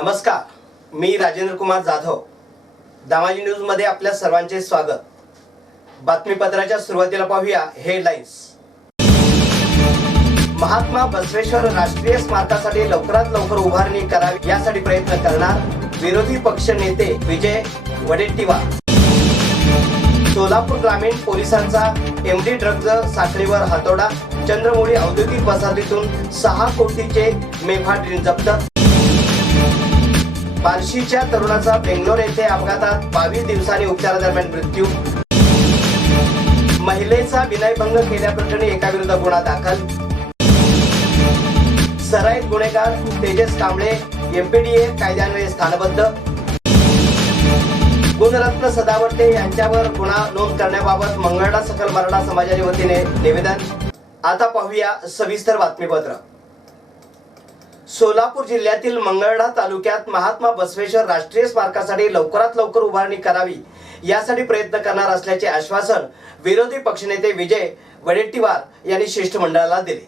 नमस्कार, मी राजेंद्र कुमार जाधव. दामाजी न्यूज मध्ये आपल्या सर्वांचे स्वागत. बातमीपत्राच्या सुरुवातीला पाहूया हेडलाईन्स. महात्मा बसवेश्वर राष्ट्रीय स्मारकासाठी लवकरात लवकर उभारणी करावी यासाठी प्रयत्न करणार विरोधी पक्ष नेते विजय वडेट्टीवार. सोलापूर ग्रामीण पोलिसांचा एमडी ड्रग्ज साखळीवर हातोडा. चंद्रमौळी औद्योगिक वसाहतीतून 6 कोटीचे मेफाड्रीन जप्त. बार्शीच्या तरुणाचा बेंगलोर येथे अपघातात 22 दिवसांनी उपचारादरम्यान मृत्यू. महिलेचा विनयभंग केल्याप्रकरणी एकाविरुद्ध गुन्हा दाखल. सराईत गुन्हेगार तेजस कांबळे एमपीडीए कायद्यान्वये स्थानबद्ध. गुणरत्न सदावर्ते यांच्यावर गुन्हा नोंद करण्याबाबत मंगळवेढा सकल मराठा समाजाच्या वतीने निवेदन. आता पाहूया सविस्तर बातमीपत्र. सोलापूर जिल्ह्यातील मंगळवेढा तालुक्यात महात्मा बसवेश्वर राष्ट्रीय स्मारकासाठी लवकरात लवकर उभारणी करावी यासाठी प्रयत्न करणार असल्याचे आश्वासन विरोधी पक्षनेते विजय वडेट्टीवार यांनी शिष्टमंडळाला दिले.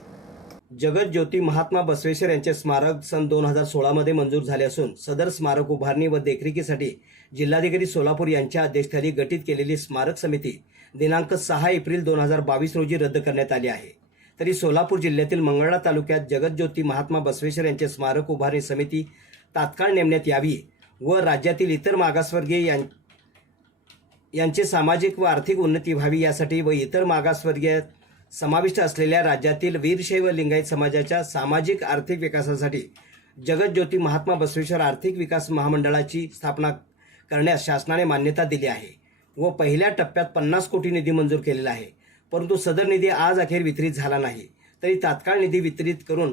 जगज्योती महात्मा बसवेश्वर यांचे स्मारक सन 2016 मध्ये मंजूर झाले असून सदर स्मारक उभारणी व देखरेखीसाठी जिल्हाधिकारी सोलापूर यांच्या अध्यक्षतेखाली गठीत केलेली स्मारक समिती दिनांक 6 एप्रिल 2022 रोजी रद्द करण्यात आली आहे. तरी सोलापूर जिल्ह्यातील मंगळवेढा तालुक्यात जगज्योती महात्मा बसवेश्वर यांचे स्मारक उभारणी समिती तात्काळ नेमण्यात यावी व राज्यातील इतर मागासवर्गीय यांचे सामाजिक व आर्थिक उन्नती व्हावी यासाठी व इतर मागासवर्गीय समाविष्ट असलेल्या राज्यातील वीरशैव लिंगायत समाजाच्या सामाजिक आर्थिक विकासासाठी जगज्योती महात्मा बसवेश्वर आर्थिक विकास महामंडळाची स्थापना करण्यास शासनाने मान्यता दिली आहे व पहिल्या टप्प्यात 50 कोटी निधी मंजूर केलेला आहे. परंतु सदर निधी आज अखेर वितरित झाला नाही. तरी तात्काळ निधी वितरित करून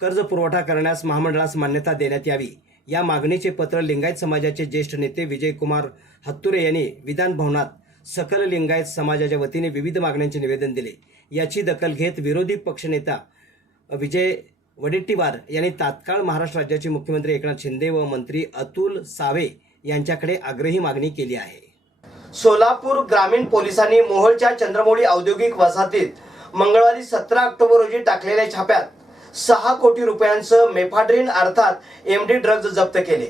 कर्ज पुरवठा करण्यास महामंडळास मान्यता देण्यात यावी या मागणीचे पत्र लिंगायत समाजाचे ज्येष्ठ नेते विजयकुमार हत्तुरे यांनी विधान भवनात सकल लिंगायत समाजाच्या वतीने विविध मागण्यांचे निवेदन दिले. याची दखल घेत विरोधी पक्षनेता विजय वडेट्टीवार यांनी तात्काळ महाराष्ट्र राज्याचे मुख्यमंत्री एकनाथ शिंदे व मंत्री अतुल सावे यांच्याकडे आग्रही मागणी केली आहे. सोलापूर ग्रामीण पोलिसांनी मोहोळच्या चंद्रमौळी औद्योगिक वसाहतीत मंगळवारी 17 ऑक्टोबर रोजी टाकलेल्या छाप्यात 6 कोटी रुपयांचं मेफाड्रीन अर्थात एमडी ड्रग्ज जप्त केले.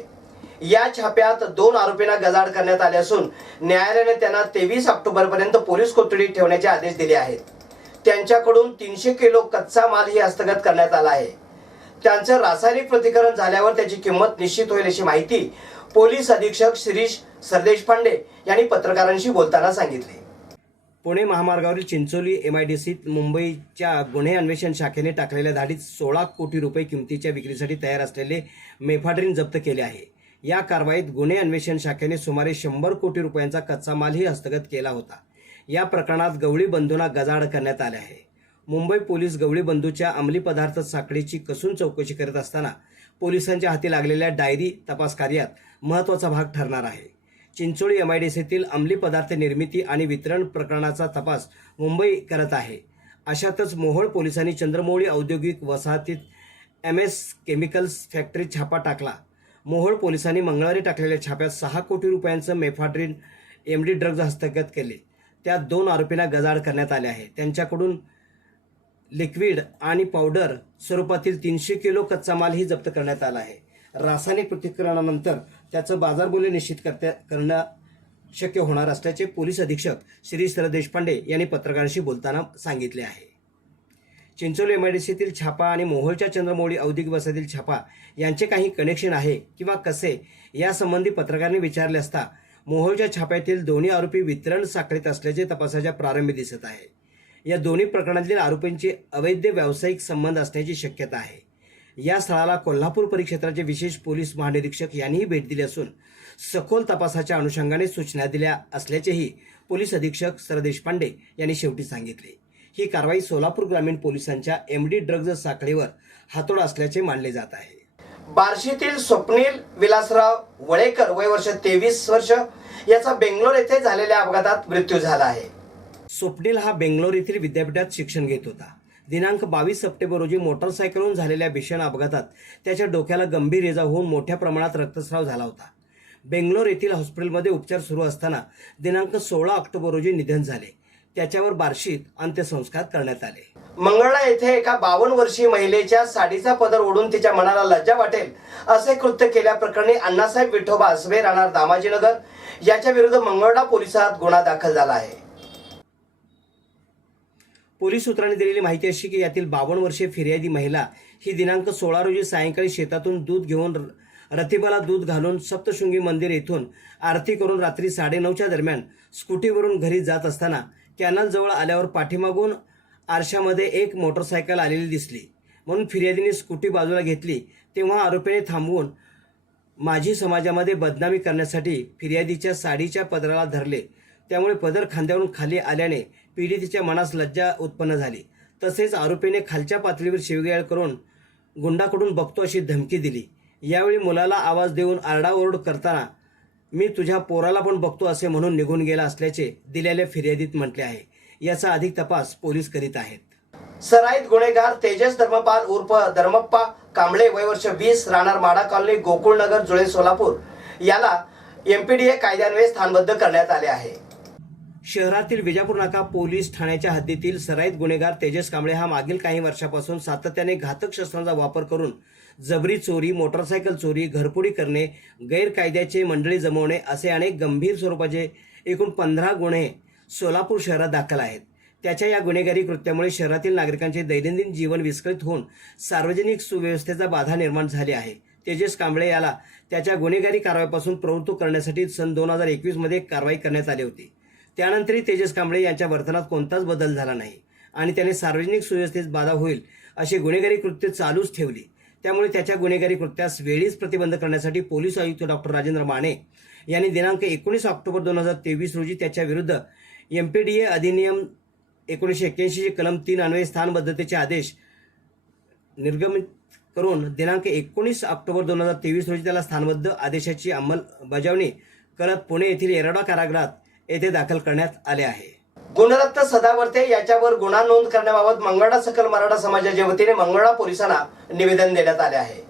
या छाप्यात 2 आरोपींना गजाआड करण्यात आले असून न्यायालयाने त्यांना 23 ऑक्टोबर पर्यंत पोलीस कोठडीत ठेवण्याचे आदेश दिले आहेत. त्यांच्याकडून 300 किलो कच्चा मालही हस्तगत करण्यात आला आहे. त्यांचं रासायनिक प्रतिकरण झाल्यावर त्याची किंमत निश्चित होईल अशी माहिती पोलीस अधीक्षक शिरीष सरदेशपांडे यांनी पत्रकारांशी बोलताना सांगितले. पुणे महामार्गावरील चिंचोली MIDCत मुंबईच्या गुन्हे अन्वेषण शाखेने टाकलेल्या धाडीत 16 कोटी रुपये किमतीच्या विक्रीसाठी तयार असलेले मेफाड्रीन जप्त केले आहे. या कारवाईत गुन्हे अन्वेषण शाखेने सुमारे 100 कोटी रुपयांचा कच्चा मालही हस्तगत केला होता. या प्रकरणात गवळी बंधूंना गजाआड करण्यात आले आहे. मुंबई पोलीस गवळी बंधूच्या अंमली पदार्थ साखळीची कसून चौकशी करत असताना पोलिसांच्या हाती लागलेल्या डायरी तपास कार्यात महत्त्वाचा भाग ठरणार आहे. चिंचोळी MIDCतील अंमली पदार्थ निर्मिती आणि वितरण प्रकरणाचा तपास मुंबई करत आहे. अशातच मोहोळ पोलिसांनी चंद्रमौळी औद्योगिक वसाहतीत MS केमिकल्स फॅक्टरीत छापा टाकला. मोहोळ पोलिसांनी मंगळवारी टाकलेल्या छाप्यात 6 कोटी रुपयांचं मेफाड्रीन MD ड्रग्ज हस्तगत केले. त्यात 2 आरोपींना गजाआड करण्यात आले आहे. त्यांच्याकडून लिक्विड आणि पावडर स्वरूपातील 300 किलो कच्चा मालही जप्त करण्यात आला आहे. रासायनिक प्रतिकरणानंतर त्याचं बाजारमूल्य निश्चित करणं शक्य होणार असल्याचे पोलीस अधीक्षक श्री शरद देशपांडे यांनी पत्रकारांशी बोलताना सांगितले आहे. चिंचोली MIDCतील छापा आणि मोहोळच्या चंद्रमौळी औद्योगिक वसाहतीतील छापा यांचे काही कनेक्शन आहे किंवा कसे यासंबंधी पत्रकारांनी विचारले असता मोहोळच्या छाप्यातील दोन्ही आरोपी वितरण साखळीत असल्याचे तपासाच्या प्रारंभी दिसत आहे. या दोन्ही प्रकरणातील आरोपींचे अवैध व्यावसायिक संबंध असण्याची शक्यता आहे. या स्थळाला कोल्हापूर परिक्षेत्राचे विशेष पोलीस महानिरीक्षक यांनीही भेट दिली असून सखोल तपासाच्या अनुषंगाने सूचना दिल्या असल्याचेही पोलीस अधीक्षक सरदेशपांडे यांनी शेवटी सांगितले. ही कारवाई सोलापूर ग्रामीण पोलिसांच्या MD ड्रग्ज साखळीवर हातोडा असल्याचे मानले जात आहे. बार्शीतील स्वप्नील विलासराव वळेकर वय वर्ष 23 वर्ष याचा बेंगलोर येथे झालेल्या अपघातात मृत्यू झाला आहे. स्वप्नील हा बेंगलोर येथील विद्यापीठात शिक्षण घेत होता. दिनांक 22 सप्टेंबर रोजी मोटरसायकलवरून झालेल्या भीषण अपघातात त्याच्या डोक्याला गंभीर इजा होऊन मोठ्या प्रमाणात रक्तस्राव झाला होता. बेंगलोर येथील हॉस्पिटलमध्ये उपचार सुरू असताना दिनांक 16 ऑक्टोबर रोजी निधन झाले. त्याच्यावर बार्शीत अंत्यसंस्कार करण्यात आले. मंगळा येथे एका 52 वर्षीय महिलेच्या साडीचा पदर ओढून तिच्या मनाला लज्जा वाटेल असे कृत्य केल्याप्रकरणी अण्णासाहेब विठोबा आसबे राहणार दामाजीनगर याच्या विरुद्ध मंगळा पोलिसात गुन्हा दाखल झाला आहे. पोलीस सूत्रांनी दिलेली माहिती अशी की यातील 52 वर्षीय फिर्यादी महिला ही दिनांक 16 रोजी सायंकाळी शेतातून दूध घेऊन रतिबाला दूध घालून सप्तशृंगी मंदिर येथून आरती करून रात्री 9:30च्या दरम्यान स्कूटीवरून घरी जात असताना कॅनल जवळ आल्यावर पाठीमागून आरशामध्ये एक मोटरसायकल आलेली दिसली. म्हणून फिर्यादीने स्कूटी बाजूला घेतली तेव्हा आरोपीने थांबवून माझी समाजामध्ये बदनामी करण्यासाठी फिर्यादीच्या साडीच्या पदराला धरले. त्यामुळे पदर खांद्यावरून खाली आल्याने पीडितेच्या मनास लज्जा उत्पन्न झाली. तसेच आरोपीने खालच्या पातळीवर शिवीगाळ करून गुंडाकडून बघतो अशी धमकी दिली. यावेळी मुलाला आवाज देऊन आरडाओरड करताना मी तुझ्या पोराला पण बघतो असे म्हणून निघून गेला असल्याचे दिलेल्या फिर्यादीत म्हटले आहे. याचा अधिक तपास पोलीस करीत आहेत. सराईत गुन्हेगार तेजस धर्मपाल उर्फ धर्मप्पा कांबळे वय वर्ष 20 राहणार माडा कॉलनी गोकुळनगर जुळे सोलापूर याला MPDA कायद्यान्वये स्थानबद्ध करण्यात आले आहे. शहरातील विजापूर नाका पोलीस ठाण्याच्या हद्दीतील सराईत गुन्हेगार तेजस कांबळे हा मागील काही वर्षापासून सातत्याने घातक शस्त्रांचा वापर करून जबरी चोरी, मोटरसायकल चोरी, घरफोडी करणे, गैरकायद्याचे मंडळी जमवणे असे अनेक गंभीर स्वरूपाचे एकूण 15 गुन्हे सोलापूर शहरात दाखल आहेत. त्याच्या या गुन्हेगारी कृत्यामुळे शहरातील नागरिकांचे दैनंदिन जीवन विस्कळीत होऊन सार्वजनिक सुव्यवस्थेचा बाधा निर्माण झाली आहे. तेजस कांबळे याला त्याच्या गुन्हेगारी कारवाईपासून प्रवृत्त करण्यासाठी सन 2021 मध्ये कारवाई करण्यात आली होती. त्यानंतरही तेजस कांबळे यांच्या वर्तनात कोणताच बदल झाला नाही आणि त्याने सार्वजनिक सुव्यवस्थेस बाधा होईल अशी गुन्हेगारी कृत्ये चालूच ठेवली. त्यामुळे त्याच्या गुन्हेगारी कृत्यास वेळीच प्रतिबंध करण्यासाठी पोलीस आयुक्त डॉक्टर राजेंद्र माने यांनी दिनांक 19 ऑक्टोबर 2023 रोजी त्याच्या विरुद्ध MPDA अधिनियम 1981 कलम 3 अन्वये स्थानबद्धतेचे आदेश निर्गमित करून दिनांक 19 ऑक्टोबर 2023 रोजी त्याला स्थानबद्ध आदेशाची अंमलबजावणी करत पुणे येथील येरवडा कारागृहात येथे दाखल करण्यात आले आहे. गुणरत्न सदावर्ते याच्यावर गुन्हा नोंद करण्याबाबत मंगळा सकल मराठा समाजाच्या वतीने मंगळा पोलिसांना निवेदन देण्यात आले आहे.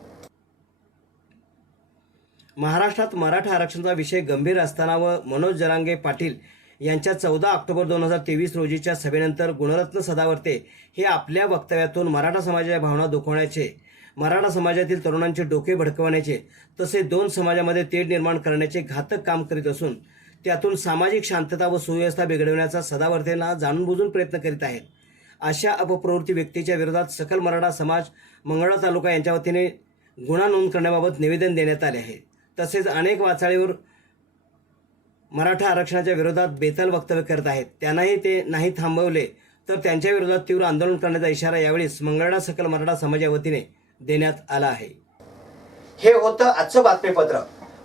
महाराष्ट्रात मराठा आरक्षणाचा विषय गंभीर असताना व मनोज जरांगे पाटील यांच्या 14 ऑक्टोबर 2023 रोजीच्या सभेनंतर गुणरत्न सदावर्ते हे आपल्या वक्तव्यातून मराठा समाजाच्या भावना दुखवण्याचे, मराठा समाजातील तरुणांचे डोके भडकवण्याचे तसेच दोन समाजामध्ये तेढ निर्माण करण्याचे घातक काम करीत असून त्यातून सामाजिक शांतता व सुव्यवस्था बिघडवण्याचा सदावर्तेंना जाणूनबुजून प्रयत्न करीत आहेत. अशा अपप्रवृत्ती व्यक्तीच्या विरोधात सकल मराठा समाज मंगळा तालुका यांच्या वतीने गुन्हा नोंद करण्याबाबत निवेदन देण्यात आले आहे. तसेच अनेक वाचाळीवर मराठा आरक्षणाच्या विरोधात बेताल वक्तव्य करत आहेत. त्यांनाही ते नाही थांबवले तर त्यांच्या विरोधात तीव्र आंदोलन करण्याचा इशारा यावेळी मंगळा सकल मराठा समाजाच्या वतीने देण्यात आला आहे. हे होतं आजचं बातमीपत्र.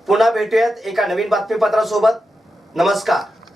पुन्हा भेटूयात एका नवीन बातमीपत्रासोबत. नमस्कार.